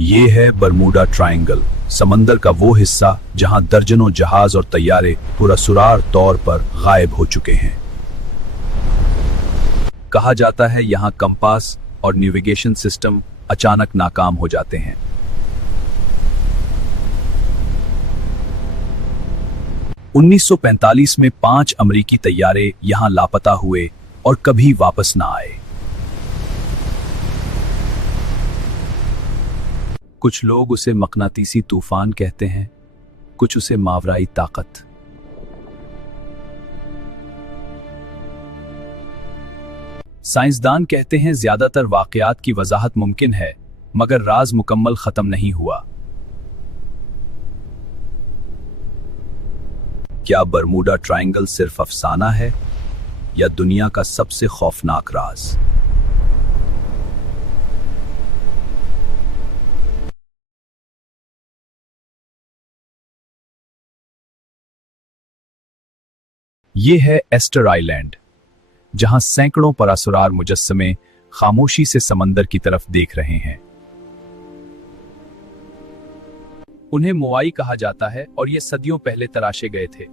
ये है Bermuda triangle, समंदर का वो हिस्सा जहां दर्जनों जहाज और तैयारे पुरअसरार तौर पर गायब हो चुके हैं। कहा जाता है यहां कंपास और नेविगेशन सिस्टम अचानक नाकाम हो जाते हैं। उन्नीस 1945 में 5 अमेरिकी तैयारे यहां लापता हुए और कभी वापस ना आए। कुछ लोग उसे मकनातीसी तूफान कहते हैं, कुछ उसे मावराई ताकत। साइंसदान कहते हैं ज्यादातर वाकयात की वजाहत मुमकिन है, मगर राज मुकम्मल खत्म नहीं हुआ। क्या बरमूडा ट्रायंगल सिर्फ अफसाना है या दुनिया का सबसे खौफनाक राज? ये है एस्टर आइलैंड, जहां सैकड़ों पुरअसरार मुजस्समे खामोशी से समंदर की तरफ देख रहे हैं। उन्हें मोआई कहा जाता है और ये सदियों पहले तराशे गए थे।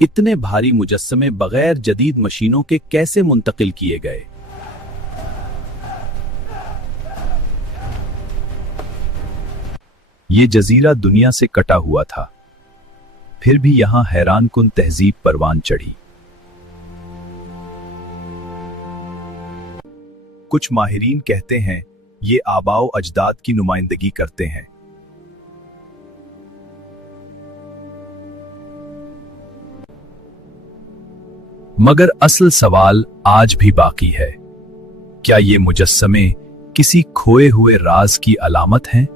इतने भारी मुजस्समे बगैर जदीद मशीनों के कैसे मुंतकिल किए गए? ये जजीरा दुनिया से कटा हुआ था, फिर भी यहां हैरानकुन तहजीब परवान चढ़ी। कुछ माहिरीन कहते हैं ये आबाओ अजदाद की नुमाइंदगी करते हैं। मगर असल सवाल आज भी बाकी है, क्या ये मुजस्समे किसी खोए हुए राज की अलामत हैं?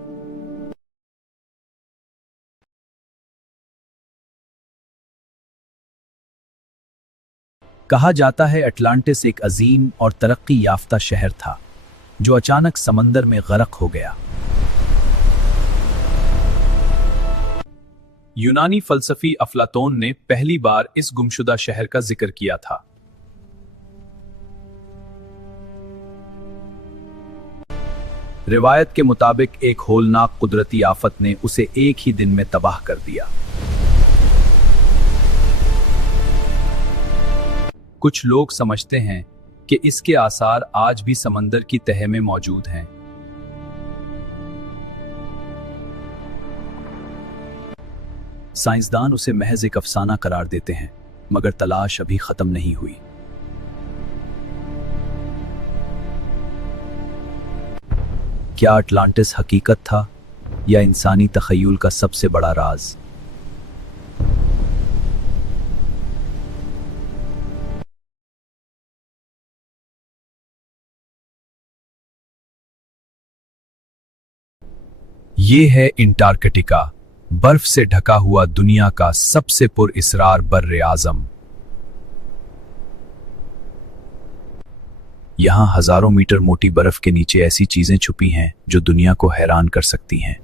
कहा जाता है अटलांटिस एक अजीम और तरक्की याफ्ता शहर था जो अचानक समंदर में गरक हो गया। यूनानी फलसफी अफलातून ने पहली बार इस गुमशुदा शहर का जिक्र किया था। रिवायत के मुताबिक एक होलनाक कुदरती आफत ने उसे एक ही दिन में तबाह कर दिया। कुछ लोग समझते हैं कि इसके आसार आज भी समंदर की तह में मौजूद हैं। साइंसदान उसे महज एक अफसाना करार देते हैं, मगर तलाश अभी खत्म नहीं हुई। क्या अटलांटिस हकीकत था या इंसानी तखय्युल का सबसे बड़ा राज? ये है अंटार्कटिका, बर्फ से ढका हुआ दुनिया का सबसे पुरअसरार बर्रे आज़म। यहां हजारों मीटर मोटी बर्फ के नीचे ऐसी चीजें छुपी हैं जो दुनिया को हैरान कर सकती हैं।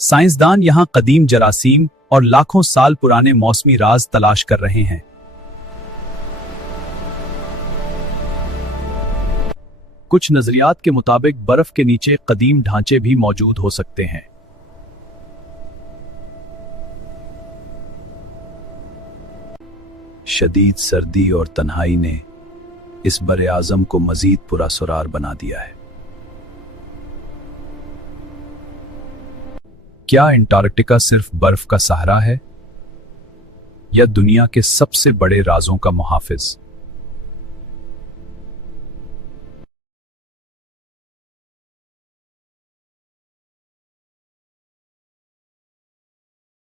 साइंसदान यहां कदीम जरासीम और लाखों साल पुराने मौसमी राज तलाश कर रहे हैं। कुछ नजरियात के मुताबिक बर्फ के नीचे कदीम ढांचे भी मौजूद हो सकते हैं। शदीद सर्दी और तन्हाई ने इस बर्रे आज़म को मजीद पुरअसरार बना दिया है। क्या अंटार्कटिका सिर्फ बर्फ का सहारा है या दुनिया के सबसे बड़े राजों का मुहाफिज?